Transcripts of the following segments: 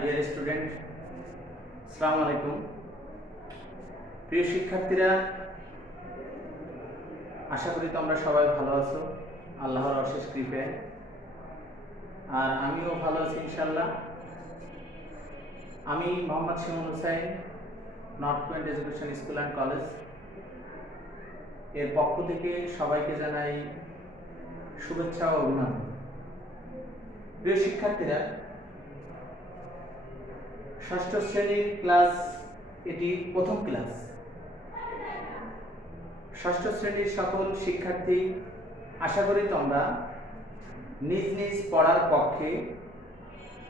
Dear student, আসসালামু আলাইকুম। প্রিয় শিক্ষার্থীরা, আশা করি তোমরা সবাই ভালো আছো আল্লাহর অশেষ কৃপায়। আর আমিও ভালো আছি ইনশাআল্লাহ। আমি Mohammad Shimul Hussain, north point education school and college এর পক্ষ থেকে সবাইকে জানাই শুভেচ্ছা ও অভিনন্দন। প্রিয় শিক্ষার্থীরা, ষষ্ঠ শ্রেণীর ক্লাস, এটি প্রথম ক্লাস। ষষ্ঠ শ্রেণীর সকল শিক্ষার্থী, আশা করি তোমরা নিজ নিজ পড়ার পক্ষে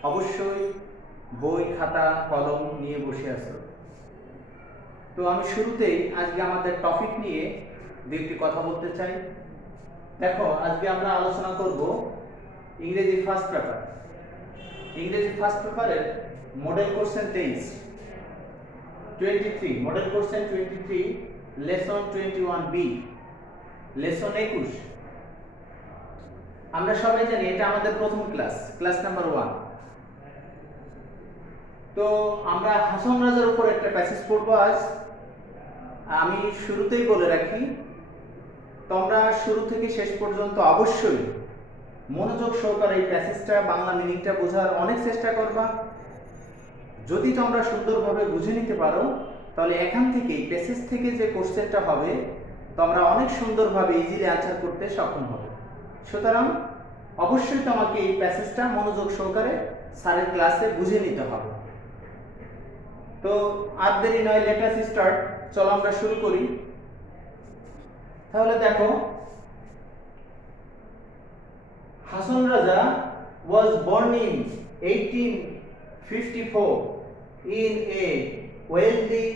অবশ্যই বই, খাতা, কলম নিয়ে বসে আছো। তো আমি শুরুতেই আজকে আমাদের টপিক নিয়ে দুটি কথা বলতে চাই। দেখো, আজকে আমরা আলোচনা করব ইংরেজি ফার্স্ট পেপার। ইংরেজি ফার্স্ট পেপারের model question 23, model question 23, lesson 21B, lesson 21। আমরা সবাই জানি এটা আমাদের প্রথম ক্লাস নাম্বার 1। তো আমরা হাসন রাজার উপর একটা প্যাসেজ পড়ব আজ। আমি শুরুতেই বলে রাখি, তোমরা শুরু থেকে শেষ পর্যন্ত অবশ্যই মনোযোগ সহকারে এই প্যাসেজটা, বাংলা মিনিংটা বোঝার অনেক চেষ্টা করবা। যদি তোমরা সুন্দরভাবে বুঝে নিতে পারো, তাহলে এখান থেকে প্যাসেজ থেকে যে কোশ্চেনটা হবে তোমরা অনেক সুন্দরভাবে ইজিলি অ্যান্সার করতে সক্ষম হবে। সুতরাং অবশ্যই তোমাকে এই প্যাসেজটা মনোযোগ সহকারে স্যারের ক্লাসে বুঝে নিতে হবে। তো আর দেরি নয়, লেট আস স্টার্ট। চলো আমরা শুরু করি। তাহলে দেখো, Hason Raja was born in 1854 in a wealthy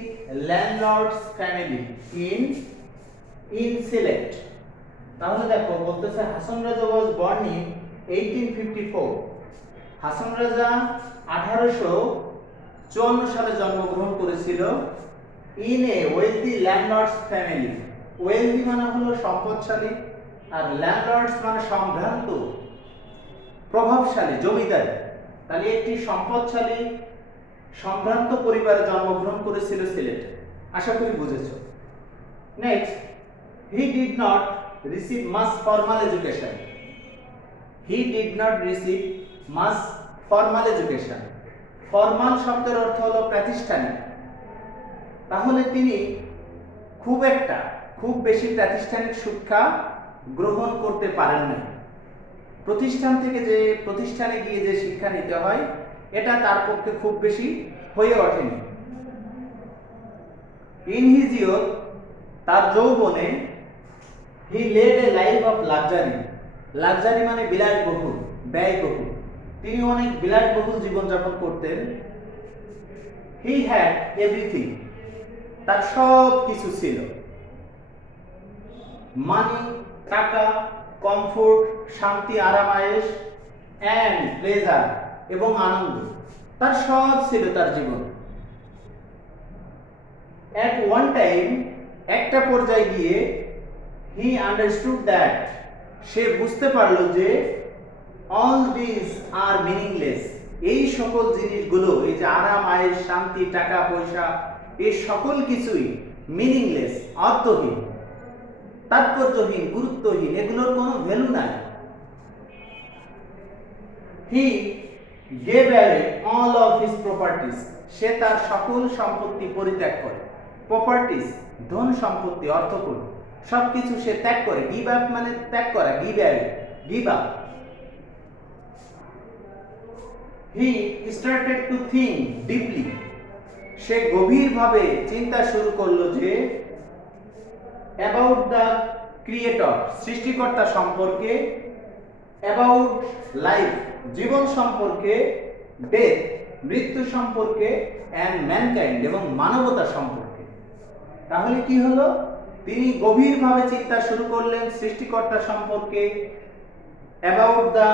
landlord's family in Sylhet. তাহলে দেখো বলতেছে Hason Raja was born in 1854। Hason Raja 1854 সালে জন্মগ্রহণ করেছিল in a wealthy landlord's family। Wealthy মানে হলো সম্পদশালী, আর ল্যান্ডলর্ডস মানে সম্ভ্রান্ত, প্রভাবশালী, জমিদার। তাহলে একটি সম্পদশালী, সম্ভ্রান্ত পরিবারে জন্মগ্রহণ করেছিল সিলেট। আশা করি বুঝেছো। Next, he did not receive mass formal education. He did not receive mass formal education. Formal শব্দের অর্থ হলো প্রাতিষ্ঠানিক। তাহলে তিনি খুব বেশি প্রাতিষ্ঠানিক শিক্ষা গ্রহণ করতে পারেন না। প্রতিষ্ঠান থেকে যে প্রতিষ্ঠানে গিয়ে যে শিক্ষা নিতে হয়, এটা তার পক্ষে খুব বেশি হয়ে ওঠেনি। ইন হিজ ইয়ুথ, তার যৌবনে, he led a life of luxury. Luxury মানে বিলাসবহুল, ব্যয়বহুল। তিনি অনেক বিলাসবহুল জীবনযাপন করতেন। হি হ্যাড এভরিথিং, তার সব কিছু ছিল। মানি, টাকা, কমফোর্ট, শান্তি, আরামায়েশ, এন্ড প্লেজার, এবং আনন্দ, তার সব ছিল তার জীবন। এট ওয়ান টাইম, একটা পর্যায়ে গিয়ে, হি আন্ডারস্টুড দ্যাট, সে বুঝতে পারল যে অল দিস আর মিনিংলেস, এই সকল জিনিসগুলো, এই যে আরাম, আয়েশ, শান্তি, টাকা পয়সা, এই সকল কিছুই মিনিংলেস, অর্থহীন, তাৎপর্যহীন, গুরুত্বহীন, এগুলোর কোনো ভ্যালু নাই। He gave away all of his properties, সে তার সকল সম্পত্তি পরিত্যাগ করে। প্রপার্টিজ, ধন সম্পত্তি, অর্থকরী, সবকিছু সে ত্যাগ করে। গিভ আপ মানে ত্যাগ করা, give away, give up. He started to think deeply, সে গভীরভাবে চিন্তা শুরু করলো যে অ্যাবাউট দ্য ক্রিয়েটর, সৃষ্টিকর্তা সম্পর্কে, অ্যাবাউট লাইফ, জীবন সম্পর্কে, ডেথ, মৃত্যু সম্পর্কে, অ্যান্ড ম্যানকাইন্ড, এবং মানবতা সম্পর্কে। তাহলে কি হলো? তিনি গভীরভাবে চিন্তা শুরু করলেন সৃষ্টিকর্তা সম্পর্কে, অ্যাবাউট দ্য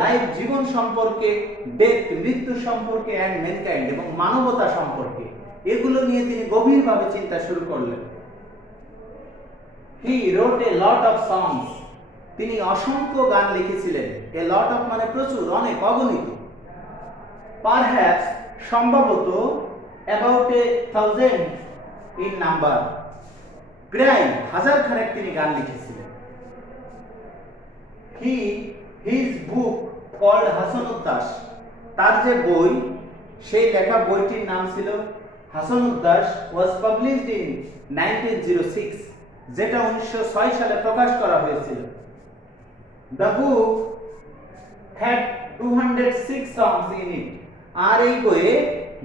লাইফ, জীবন সম্পর্কে, ডেথ, মৃত্যু সম্পর্কে, অ্যান্ড ম্যানকাইন্ড, এবং মানবতা সম্পর্কে। এগুলো নিয়ে তিনি গভীরভাবে চিন্তা শুরু করলেন। হি রোট এ লট অফ সংস, তিনি অসংখ্য গান লিখেছিলেন। এ লট অফ মানে প্রচুর, অনেক, অগণিত। পারহ্যাপস সম্ভবত অ্যাবাউট 1000 ইন নাম্বার, প্রায় হাজার খানেক তিনি গান লিখেছিলেন। হিজ বুক কল্ড হাসনুদ্দাস, তার যে বই, সেই লেখা বইটির নাম ছিল হাসনুদ্দাস, ওয়াজ পাবলিশড ইন 1906, যেটা 1906 সালে প্রকাশ করা হয়েছিল। The book had 206 songs in it, আর এই বইয়ে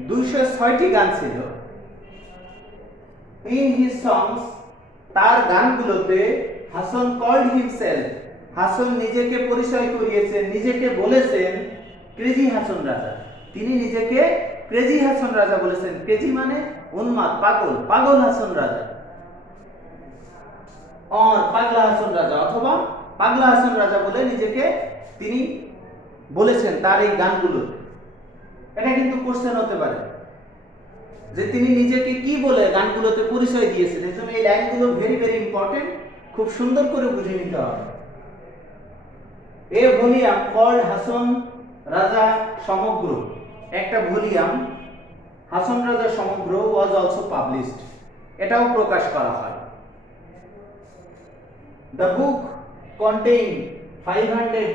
206টি গান ছিল। ইন হিজ songs, তার গানগুলোতে হাসান কল্ড হিমসেলফ, হাসান নিজেকে পরিচয় করিয়েছেন, নিজেকে বলেছেন ক্রেজি হাসান রাজা। তিনি নিজেকে ক্রেজি হাসান রাজা বলেছেন। ক্রেজি মানে উন্মাদ, পাগল, পাগল হাসান রাজা, আর পাগলা হাসান রাজা অথবা পাগলা হাসান রাজা বলে নিজেকে তিনি বলেছেন তার এই গানগুলো। এটা কিন্তু কোশ্চেন হতে পারে যে তিনি নিজেকে কি বলে গানগুলোতে পরিচয় দিয়েছেন। এজন্য এই লাইনগুলো ভেরি ভেরি ইম্পর্টেন্ট, খুব সুন্দর করে বুঝে নিতে হবে। এ ভলিউম কল্ড হাসান রাজা সমগ্র, একটা ভলিউম হাসান রাজা সমগ্র ওয়াজ অলসো পাবলিশড, এটাও প্রকাশ করা হয়। The book contained 500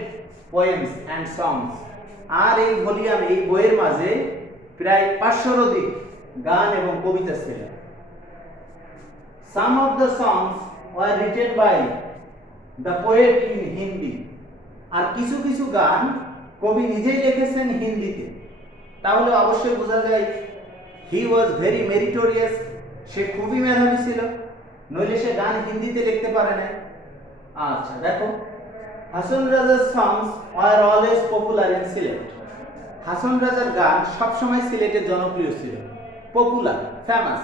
poems and songs, আর এই ভলিউম, এই বইয়ের মাঝে প্রায় 500 অধিক গান এবং কবিতা ছিল। Some of the songs were written by the poet in Hindi, আর কিছু কিছু গান কবি নিজেই লিখেছেন হিন্দিতে। তাহলে অবশ্যই বোঝা যায় he was very meritorious, সে খুবই মেধাবী ছিল, নইলে সে গান হিন্দিতে লিখতে পারে না। আচ্ছা দেখো, হাসান রাজার songs were always popular in Sylhet, Hasan রাজার গান সবসময় সিলেটে জনপ্রিয় ছিল, popular, famous.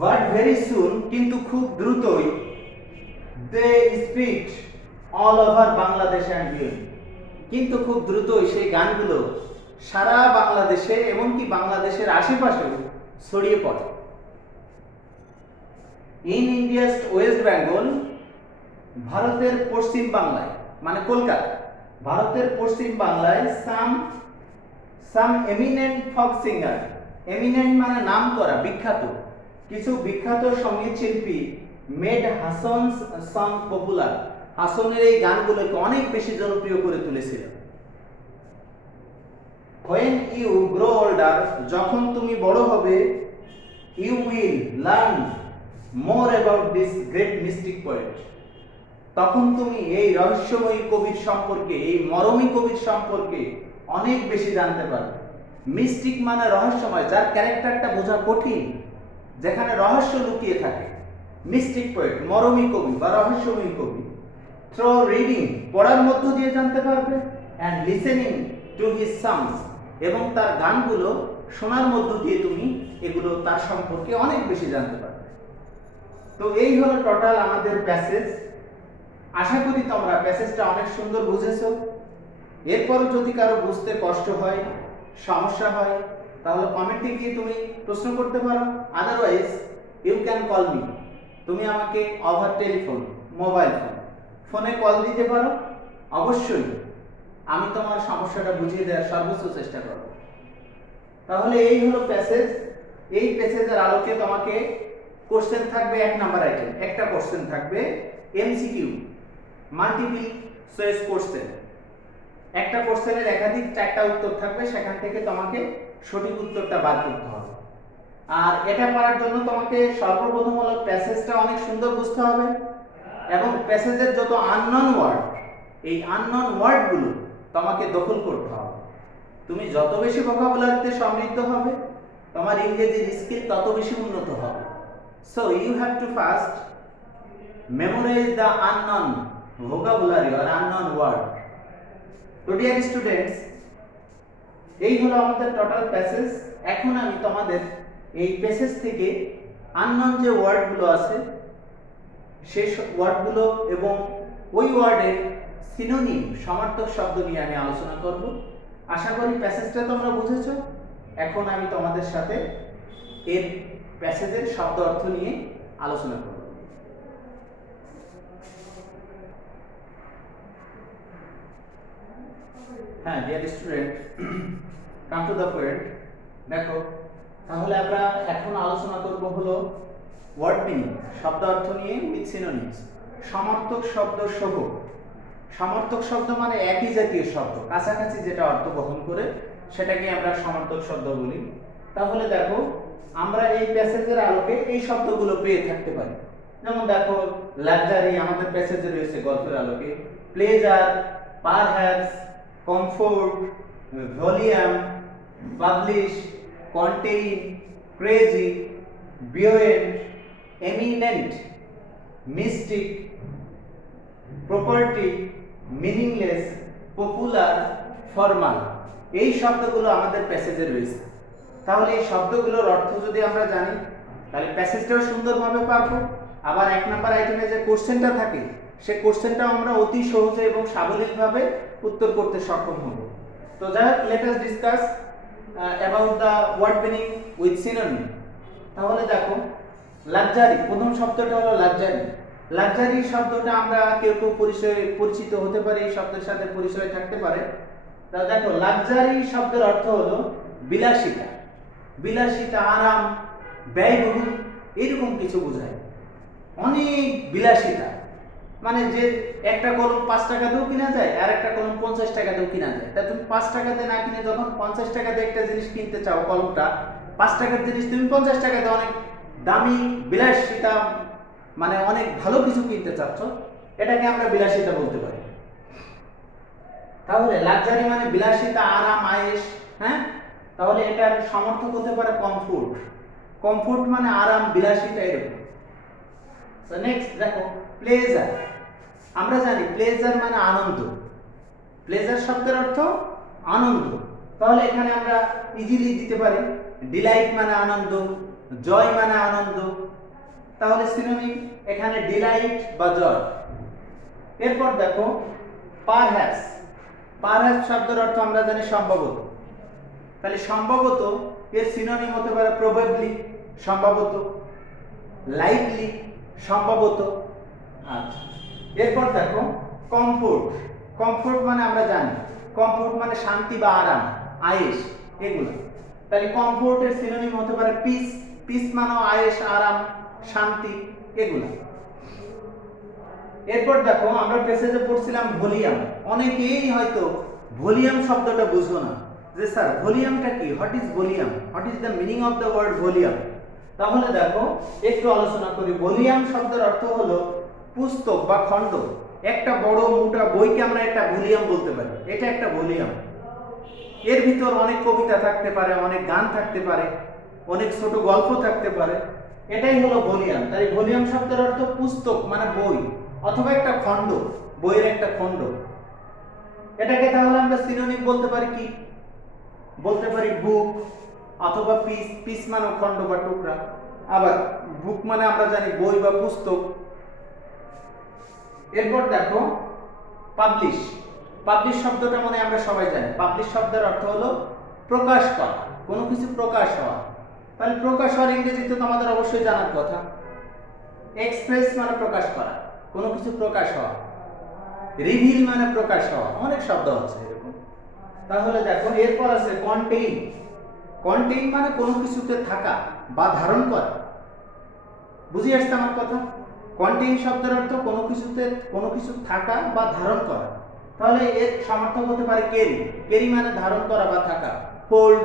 But very soon, কিন্তু খুব দ্রুতই, they speak all over Bangladesh and beyond, কিন্তু খুব দ্রুতই সেই গানগুলো সারা বাংলাদেশে এমনকি বাংলাদেশের আশেপাশেও ছড়িয়ে পড়ে। ইন ইন্ডিয়াস ওয়েস্ট বেঙ্গল, ভারতের পশ্চিম বাংলায় মানে কলকাতা, ভারতের পশ্চিম বাংলায় সাম এমিনেন্ট ফক সিঙ্গার, এমিনেন্ট মানে নাম করা, বিখ্যাত, কিছু বিখ্যাত সঙ্গীত শিল্পী মেড হাসানস সং পপুলার, হাসানের এই গানগুলোকে অনেক বেশি জনপ্রিয় করে তুলেছিল। When you grow older, যখন তুমি বড় হবে, you will learn more about this great mystic poet, তখন তুমি এই রহস্যময়ী কবির সম্পর্কে, এই মরমী কবির সম্পর্কে অনেক বেশি জানতে পারবে। মিস্টিক মানে রহস্যময়, যার ক্যারেক্টারটা বোঝা কঠিন, যেখানে রহস্য লুকিয়ে থাকে, মিস্টিক পোয়েট, মরমী কবি বা রহস্যময়ী কবি। থ্রু রিডিং, পড়ার মধ্য দিয়ে জানতে পারবে, অ্যান্ড লিসেনিং টু হিজ সংস, এবং তার গানগুলো শোনার মধ্য দিয়ে তুমি এগুলো তার সম্পর্কে অনেক বেশি জানতে পারবে। তো এই হলো টোটাল আমাদের প্যাসেজ। আশা করি তোমরা প্যাসেজটা অনেক সুন্দর বুঝেছো। এরপরও যদি কারো বুঝতে কষ্ট হয়, সমস্যা হয়, তাহলে কমেন্টে গিয়ে তুমি প্রশ্ন করতে পারো। Otherwise you can call me, তুমি আমাকে ওভার টেলিফোন, মোবাইল ফোনে কল দিতে পারো। অবশ্যই আমি তোমার সমস্যাটা বুঝিয়ে দেওয়ার সর্বোচ্চ চেষ্টা করব। তাহলে এই হলো প্যাসেজ। এই প্যাসেজের আলোকে তোমাকে কোশ্চেন থাকবে 1 নাম্বার আইটেম, একটা কোশ্চেন থাকবে এমসিকিউ, মাল্টিপল চয়েস কোশ্চেন। একটা কোশ্চেনের একাধিক 4টা উত্তর থাকবে, সেখান থেকে তোমাকে সঠিক উত্তরটা বার করতে হবে। আর এটা করার জন্য তোমাকে সর্বপ্রথম হলো প্যাসেজটা অনেক সুন্দর বুঝতে হবে, এবং প্যাসেজের যত আননোন ওয়ার্ড, এই আননোন ওয়ার্ডগুলো তোমাকে দখল করতে হবে। তুমি যত বেশি ভোকাবুলারিতে সমৃদ্ধ হবে, তোমার ইংরেজির স্কিল তত বেশি উন্নত হবে। So you have to first memorise the unknown vocabulary or unknown word. তো ডিয়ার স্টুডেন্টস, এই হলো আমাদের টোটাল প্যাসেজ। এখন আমি তোমাদের এই প্যাসেজ থেকে আননোন যে ওয়ার্ডগুলো আছে সেই ওয়ার্ডগুলো এবং ওই ওয়ার্ডের সিনোনিম, সমার্থক শব্দ নিয়ে আমি আলোচনা করব। আশা করি প্যাসেজটা তোমরা বুঝেছো। এখন আমি তোমাদের সাথে এর প্যাসেজের শব্দ অর্থ নিয়ে আলোচনা করব। হ্যাঁ dear student, come to the point. দেখো, তাহলে আমরা এখন আলোচনা করব হলো ওয়ার্ড মিনিং, শব্দ অর্থ নিয়ে উইথ সিনোনিমস। সমার্থক শব্দ সহ। সমার্থক শব্দ মানে একই জাতীয় শব্দ, কাছাকাছি যেটা অর্থ বহন করে সেটাকে আমরা সমার্থক শব্দ বলি। তাহলে দেখো, আমরা এই প্যাসেজের আলোকে এই শব্দগুলো পেয়ে থাকতে পারি। যেমন দেখো, লাক্সারি আমাদের প্যাসেজে রয়েছে গল্পের আলোকে, pleasure, perhaps, comfort, volume, publish, contain, crazy, buoyant, eminent, mystic, property, meaningless, popular, formal, এই শব্দগুলো আমাদের প্যাসেজে রয়েছে। তাহলে এই শব্দগুলোর অর্থ যদি আমরা জানি, তাহলে প্যাসেজটাও সুন্দরভাবে পারবো। আবার 1 নম্বর আইটেমে যে কোশ্চেনটা থাকে, সেই কোশ্চেনটাও আমরা অতি সহজে এবং সাবলীলভাবে উত্তর করতে সক্ষম হব। তো যাই হোক, let us discuss about the word meaning with synonym. তাহলে দেখো, লাক্সারি, প্রথম শব্দটা হলো লাক্সারি। লাক্সারি শব্দটা আমরা কেউ কেউ পরিচিত হতে পারে, এই শব্দের সাথে পরিচয় থাকতে পারে। তা দেখো, লাক্সারি শব্দের অর্থ হলো বিলাসিতা। বিলাসিতা, আরাম, ব্যয়বহুল, এরকম কিছু বোঝায়। অনেক বিলাসিতা মানে যে একটা কলম 5 টাকাতেও কিনা যায়, আর একটা কলম 50 টাকাতেও কিনা যায়। তা তুমি 5 টাকাতে না কিনে যখন 50 টাকাতে একটা জিনিস কিনতে চাও, কলমটা 5 টাকার জিনিস তুমি 50 টাকাতে অনেক দামি বিলাসিতা, মানে অনেক ভালো কিছু কিনতে চাচ্ছ, এটাকে আমরা বিলাসিতা বলতে পারি। তাহলে লাক্সারি মানে বিলাসিতা, আরাম, আয়েশ। হ্যাঁ, তাহলে এটার সমর্থক হতে পারে কমফোর্ট। কমফোর্ট মানে আরাম, বিলাসিতা, এরকম। সো নেক্সট দেখো, প্লেজার। আমরা জানি প্লেজার মানে আনন্দ। প্লেজার শব্দের অর্থ আনন্দ। তাহলে এখানে আমরা ইজিলি দিতে পারি ডিলাইট মানে আনন্দ, জয় মানে আনন্দ। তাহলে সিনোনিম এখানে ডিলাইট বা জয়। এরপর দেখো, পারহ্যাপস। পারহ্যাপস শব্দের অর্থ আমরা জানি সম্ভবত। তাহলে সম্ভবত এর সিনোনিম হতে পারে প্রবাবলি, সম্ভবত, লাইকলি, সম্ভবত। আচ্ছা, এরপর দেখো, কমফোর্ট। কমফোর্ট মানে আমরা জানি, কমফোর্ট মানে শান্তি বা আরাম, আয়েশ, এগুলো। তাহলে কমফোর্টের সিনোনিম হতে পারে পিস। পিস মানে আয়েশ, আরাম, শান্তি, এগুলো। এরপর দেখো, আমরা প্যাসেজে পড়ছিলাম ভলিউম। অনেকেই হয়তো ভলিউম শব্দটা বুঝো না, যে স্যার ভলিউমটা কি, what is volume, what is the meaning of the word volume. তাহলে দেখো, একটু আলোচনা করি। ভলিউম শব্দের অর্থ হলো পুস্তক বা খণ্ড। একটা বড় মোটা বইকে আমরা একটা ভলিউম বলতে পারি, এটা একটা ভলিউম। এর ভিতর অনেক কবিতা থাকতে পারে, অনেক গান থাকতে পারে, অনেক ছোট গল্প থাকতে পারে, এটাই হলো ভলিউম। তাই ভলিউম শব্দের অর্থ পুস্তক মানে বই, অথবা একটা খণ্ড, বইয়ের একটা খণ্ড। এটাকে তাহলে আমরা সিনোনিম বলতে পারি কি, বলতে পারি বুক, অথবা পিস। পিস মানে খণ্ড বা টুকরা। আবার বুক মানে আমরা জানি বই বা পুস্তক। এরপর দেখো, পাবলিশ। পাবলিশ শব্দটা মনে আমরা সবাই জানি। পাবলিশ শব্দের অর্থ হলো প্রকাশ করা, কোনো কিছু প্রকাশ হওয়া। তাহলে প্রকাশ হওয়ার ইংরেজিতে তো আমাদের অবশ্যই জানার কথা। এক্সপ্রেস মানে প্রকাশ করা, কোনো কিছু প্রকাশ হওয়া। রিভিল মানে প্রকাশ হওয়া, অনেক শব্দ আছে এরকম। তাহলে দেখো, এরপর আছে কন্টেইন। কন্টেইন মানে কোনো কিছুতে থাকা বা ধারণ করা। বুঝে আসছে আমার কথা? কন্টেইন শব্দের অর্থ কোনো কিছুতে, কোনো কিছু থাকা বা ধারণ করা। তাহলে এর সমর্থক হতে পারে ক্যারি। ক্যারি মানে ধারণ করা বা থাকা, হোল্ড,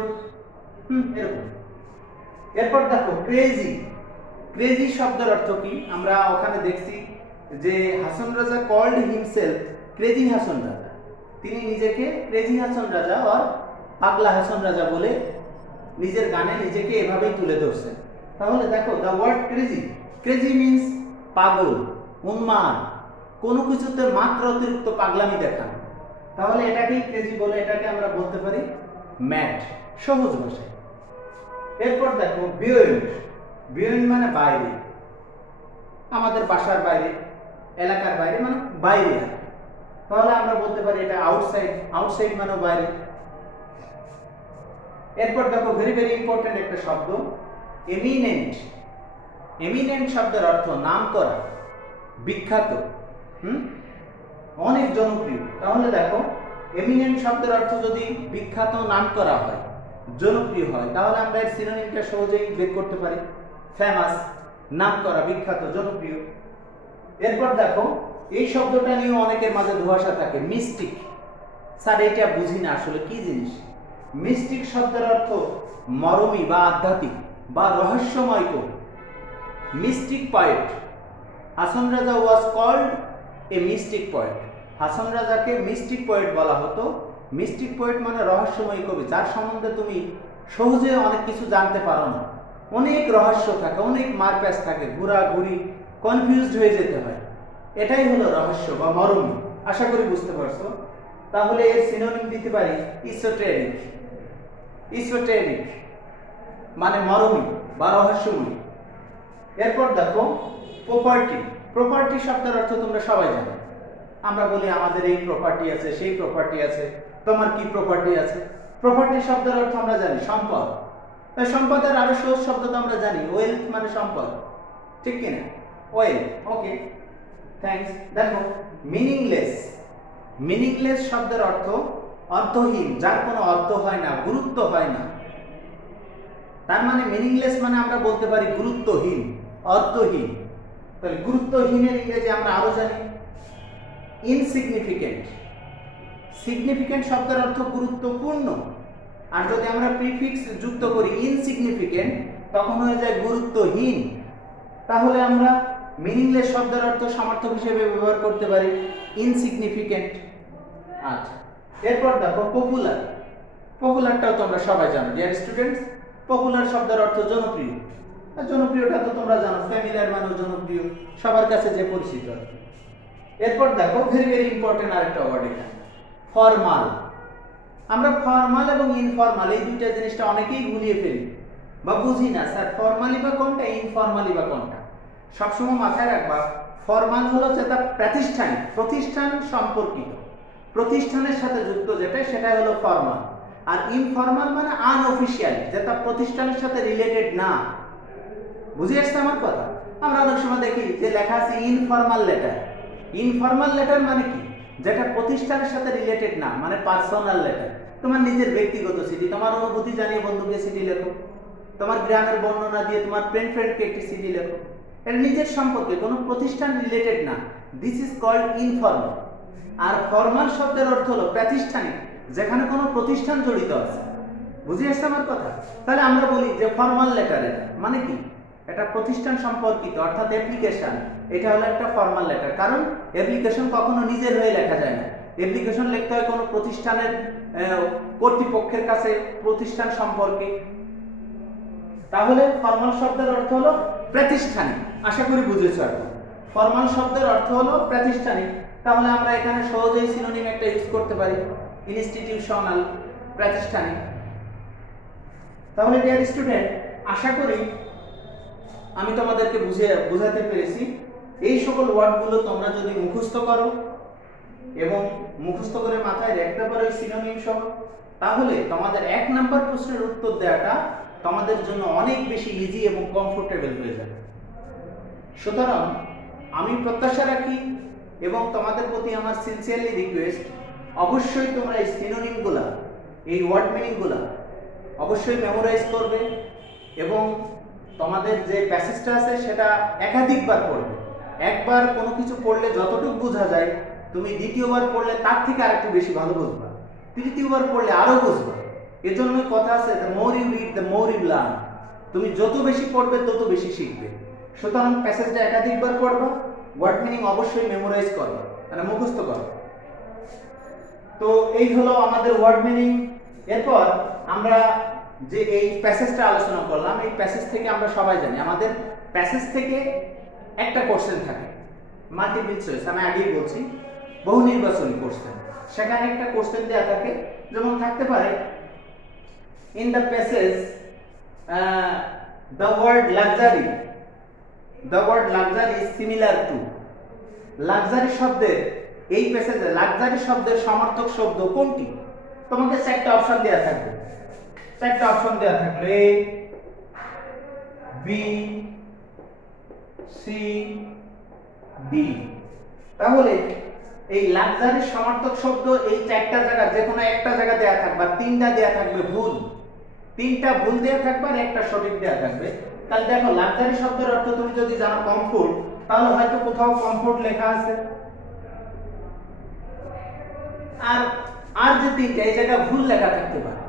এরকম। এরপর দেখো, ক্রেজি। ক্রেজি শব্দের অর্থ কি, আমরা ওখানে দেখছি যে Hason Raja called himself crazy Hason Raja. তিনি নিজেকে ক্রেজি হাসন রাজা আর পাগলা হাসন রাজা বলে নিজের গানে নিজেকে এভাবেই তুলে ধরছেন। তাহলে দেখো, the word crazy. Crazy means পাগল, উন্মাদ, কোনো কিছুতে মাত্রা অতিরিক্ত পাগলামি দেখানো। তাহলে এটাকেই ক্রেজি বলে, এটাকে আমরা বলতে পারি ম্যাড, সহজ ভাষায়। এরপর দেখো, বিয়োন্ড। বিয়োন্ড মানে বাইরে, আমাদের বাসার বাইরে, এলাকার বাইরে, মানে বাইরে। তাহলে আমরা বলতে পারি এটা আউটসাইড। আউটসাইড মানে বাইরে। এরপর দেখো, ভেরি ভেরি ইম্পর্টেন্ট একটা শব্দ, এমিনেন্ট। এমিনেন্ট শব্দের অর্থ নাম করা, বিখ্যাত, অনেক জনপ্রিয়। তাহলে দেখো, এমিনেন্ট শব্দের অর্থ যদি বিখ্যাত, নামকরা হয়, জনপ্রিয় হয়, তাহলে আমরা এর সিনোনিমটা সহজেই বের করতে পারি। ফেমাস, নামকরা, বিখ্যাত, জনপ্রিয়। এরপর দেখো, এই শব্দটা নিয়ে অনেকের মাঝে ধোঁয়াশা থাকে, মিস্টিক। স্যার এটা বুঝি না আসলে কি জিনিস। মিস্টিক শব্দের অর্থ মরমী বা আধ্যাত্মিক বা রহস্যময় কবি। Mystic poet. Hason Raja was called a mystic poet. Hason রাজাকে মিস্টিক পয়েট বলা হতো। মিস্টিক পয়েট মানে রহস্যময় কবি, যার সম্বন্ধে তুমি সহজে অনেক কিছু জানতে পারো না। অনেক রহস্য থাকে, অনেক মারপ্যাচ থাকে, ঘোরাঘুরি, কনফিউজড হয়ে যেতে হয়। এটাই হলো রহস্য বা মরমী। আশা করি বুঝতে পারছো। তাহলে এর সিনোনিম দিতে পারি ইসোটেরিক। ইসোটেরিক মানে মরমী বা রহস্যময়। এরপর দেখো প্রপার্টি। প্রপার্টি শব্দের অর্থ তোমরা সবাই জানো। আমরা বলি আমাদের এই প্রপার্টি আছে, সেই প্রপার্টি আছে, তোমার কি প্রপার্টি আছে। প্রপার্টি শব্দের অর্থ আমরা জানি সম্পদ। তাই সম্পদের আরো সহজ শব্দ তো আমরা জানি, ওয়েলথ মানে সম্পদ, ঠিক কিনা? ওয়েলথ, ওকে, থ্যাঙ্কস। দেখো মিনিংলেস। মিনিংলেস শব্দের অর্থ অর্থহীন, যার কোনো অর্থ হয় না, গুরুত্ব হয় না। তার মানে মিনিংলেস মানে আমরা বলতে পারি গুরুত্বহীন, অর্থহীন। তাহলে গুরুত্বহীনের ইংরেজি আমরা আরো জানি ইনসিগনিফিকেন্ট। সিগনিফিকেন্ট শব্দের অর্থ গুরুত্বপূর্ণ, আর যদি আমরা প্রিফিক্স যুক্ত করি ইনসিগনিফিকেন্ট, তখন হয়ে যায় গুরুত্বহীন। তাহলে আমরা মিনিংলেস শব্দের অর্থ সমার্থক হিসেবে ব্যবহার করতে পারি ইনসিগনিফিকেন্ট। আচ্ছা, এরপর দেখো পপুলার। পপুলারটাও তোমরা সবাই জানো ডিয়ার স্টুডেন্টস। পপুলার শব্দের অর্থ জনপ্রিয়। আর জনপ্রিয়টা তো তোমরা জানো, ফ্যামিলিয়ার মানে জনপ্রিয়, সবার কাছে যে পরিচিত। এরপর দেখো ভেরি ভেরি ইম্পর্টেন্ট আরেকটা ওয়ার্ড এখানে, ফর্মাল। আমরা ফর্মাল এবং ইনফর্মাল এই দুইটা জিনিসটা অনেকেই ভুলিয়ে ফেলি বা বুঝি না, স্যার ফর্মালি বা কোনটা, ইনফর্মালি বা কোনটা। সবসময় মাথায় রাখবা, ফর্মাল হলো যেটা প্রাতিষ্ঠানিক, প্রতিষ্ঠান সম্পর্কিত, প্রতিষ্ঠানের সাথে যুক্ত যেটা, সেটাই হলো ফর্মাল। আর ইনফর্মাল মানে আনঅফিশিয়াল, যেটা প্রতিষ্ঠানের সাথে রিলেটেড না। বুঝে আসছে আমার কথা? আমরা অনেক সময় দেখি যে লেখা আছে ইনফর্মাল লেটার। ইনফর্মাল লেটার মানে কি? যেটা প্রতিষ্ঠানের সাথে রিলেটেড না, মানে পার্সোনাল লেটার। তোমার নিজের ব্যক্তিগত চিঠি, তোমার অনুভূতি জানিয়ে বন্ধুকে চিঠি লেখো, তোমার গ্রামের বর্ণনা দিয়ে তোমার ফ্রেন্ডকে একটি চিঠি লেখো। এটা নিজের সম্পর্কে, কোনো প্রতিষ্ঠান রিলেটেড না। This is called informal. আর ফর্মাল শব্দের অর্থ হলো প্রাতিষ্ঠানিক, যেখানে কোনো প্রতিষ্ঠান জড়িত আছে। বুঝে আসছে আমার কথা? তাহলে আমরা বলি যে ফর্মাল লেটার, এটা মানে কি? এটা প্রতিষ্ঠান সম্পর্কিত, অর্থাৎ অ্যাপ্লিকেশন। এটা হলো একটা ফর্মাল লেটার, কারণ অ্যাপ্লিকেশন কখনো নিজের হয়ে লেখা যায় না। অ্যাপ্লিকেশন লিখতে হয় কোনো প্রতিষ্ঠানের কর্তৃপক্ষের কাছে, প্রতিষ্ঠান সম্পর্কে। তাহলে ফর্মাল শব্দের অর্থ হলো প্রাতিষ্ঠানিক। আশা করি বুঝেছো এখন। ফর্মাল শব্দের অর্থ হলো প্রাতিষ্ঠানিক। তাহলে আমরা এখানে সহজেই সিনোনিম একটা ইউজ করতে পারি, ইনস্টিটিউশনাল, প্রাতিষ্ঠানিক। তাহলে ডিয়ার স্টুডেন্ট, আশা করি আমি তোমাদেরকে বুঝাতে পেরেছি। এই সকল ওয়ার্ডগুলো তোমরা যদি মুখস্থ করো এবং মুখস্থ করে মাথায় রাখতে পারো এই সিনোনিম সহ, তাহলে তোমাদের 1 নাম্বার প্রশ্নের উত্তর দেওয়াটা তোমাদের জন্য অনেক বেশি ইজি এবং কমফোর্টেবল হয়ে যাবে। সুতরাং আমি প্রত্যাশা রাখি এবং তোমাদের প্রতি আমার সিনসিয়ারলি রিকোয়েস্ট, অবশ্যই তোমরা এই সিনোনিমগুলা, এই ওয়ার্ড মিনিংগুলা অবশ্যই মেমোরাইজ করবে এবং তোমাদের যে প্যাসেজটা আছে সেটা একাধিকবার পড়বে। একবার কোনো কিছু পড়লে যতটুকু বোঝা যায়, তুমি দ্বিতীয়বার পড়লে তার থেকে আরেকটু বেশি ভালো বুঝবা, তৃতীয়বার পড়লে আরো বুঝবা। এজন্য কথা আছে, the more you read the more you learn. তুমি যত বেশি পড়বে তত বেশি শিখবে। সুতরাং প্যাসেজটা একাধিকবার পড়বা, ওয়ার্ড মিনিং অবশ্যই মেমোরাইজ করবা, মানে মুখস্থ করবা। তো এই হলো আমাদের ওয়ার্ড মিনিং। এরপর আমরা যে এই প্যাসেজটা আলোচনা করলাম, এই প্যাসেজ থেকে আমরা সবাই জানি আমাদের প্যাসেজ থেকে একটা কোশ্চেন থাকে, মাল্টিপল চয়েস। আমি আগেই বলছি, বহু নির্বাচনী কোশ্চেন। সেখানে একটা কোশ্চেন দেওয়া থাকে, যেমন থাকতে পারে in the passage the word luxury is similar to. Luxury শব্দের, এই প্যাসেজে লাক্সারি শব্দের সমার্থক শব্দ কোনটি? তোমাকে 4টা অপশন দেওয়া থাকবে। 4টা অপশন দেওয়া থাকবে, এ, বি, সি, ডি। তাহলে এই লাক্সারি সমার্থক শব্দ এই চারটা জায়গা যে কোনো একটা জায়গা দেয়া থাকবে, আর তিনটা দেয়া থাকবে ভুল, তিনটা ভুল দেয়া থাকবে আর একটা সঠিক দেয়া থাকবে। তাহলে দেখো লাক্সারি শব্দের অর্থ তুমি যদি জানো কমফোর্ট, তাহলে হয়তো কোথাও কমফোর্ট লেখা আছে। আর আর যে তিনটা এই জায়গায় ভুল লেখা থাকতে পারে,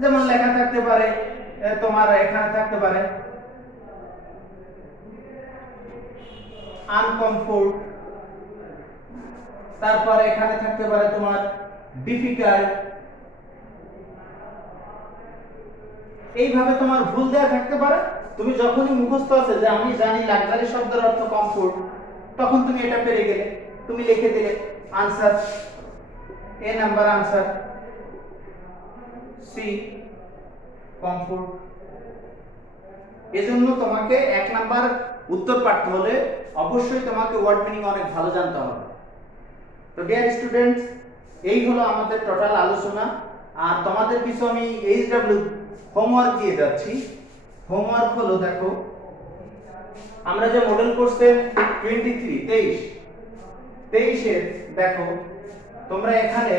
যেমন লেখা থাকতে পারে তোমার এখানে থাকতে পারে আনকমফোর্ট, তারপরে এখানে থাকতে পারে তোমার ডিফিকাল্ট। এইভাবে তোমার ভুল দেয়া থাকতে পারে। তুমি যখনই মুখস্থ আছে যে আমি জানি লাক্সারি শব্দের অর্থ কমফোর্ট, তখন তুমি এটা পেরে গেলে, তুমি লিখে দিলে আনসার, এ নাম্বার আনসার সি কমফোর্ট। এজন্য তোমাকে এক নাম্বার উত্তর পাঠতে হলে অবশ্যই তোমাকে ওয়ার্ড মিনিং অনেক ভালো জানতে হবে। তো ডিয়ার স্টুডেন্টস, এই হলো আমাদের টোটাল আলোচনা। আর তোমাদের কিছু আমি এইচডব্লিউ হোমওয়ার্ক দিয়ে যাচ্ছি। হোমওয়ার্ক হলো, দেখো আমরা যে মডেল কোর্সের 23 এর দেখো তোমরা এখানে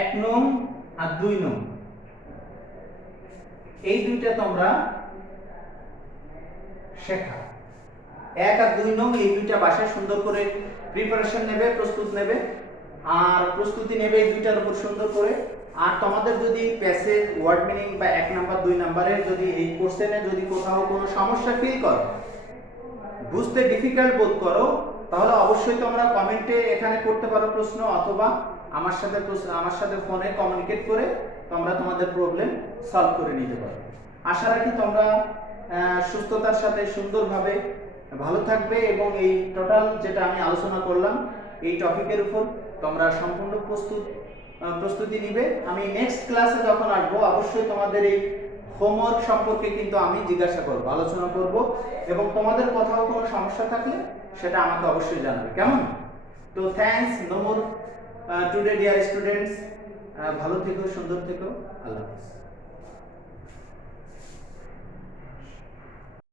এক নং আর 2 নং এই দুইটা তোমরা শেখা। 1 আর 2 নং এই দুইটা বাসায় সুন্দর করে প্রিপারেশন নেবে, প্রস্তুত নেবে, আর প্রস্তুতি নেবে এই দুইটার উপর সুন্দর করে। আর তোমাদের যদি প্যাসেজ ওয়ার্ড মিনিং বা 1 নাম্বার 2 নাম্বারের যদি এই কোশ্চেনে যদি কোথাও কোনো সমস্যা ফিল করো, বুঝতে ডিফিকাল্ট বোধ করো, তাহলে অবশ্যই তোমরা কমেন্টে এখানে করতে পারো প্রশ্ন, অথবা আমার সাথে ফোনে কমিউনিকেট করে তোমরা তোমাদের প্রবলেম সলভ করে নিতে পারো। আশা রাখি তোমরা সুস্থতার সাথে সুন্দরভাবে ভালো থাকবে এবং এই টোটাল যেটা আমি আলোচনা করলাম এই টপিকের উপর তোমরা সম্পূর্ণ প্রস্তুতি নিবে। আমি নেক্সট ক্লাসে যখন আসবো অবশ্যই তোমাদের এই হোমওয়ার্ক সম্পর্কে কিন্তু আমি জিজ্ঞাসা করব, আলোচনা করব, এবং তোমাদের কোথাও কোনো সমস্যা থাকলে সেটা আমাকে অবশ্যই জানাবে, কেমন? তো thanks no more today dear students. ভালো থেকো, সুন্দর থেকো, আল্লাহ হাফেজ।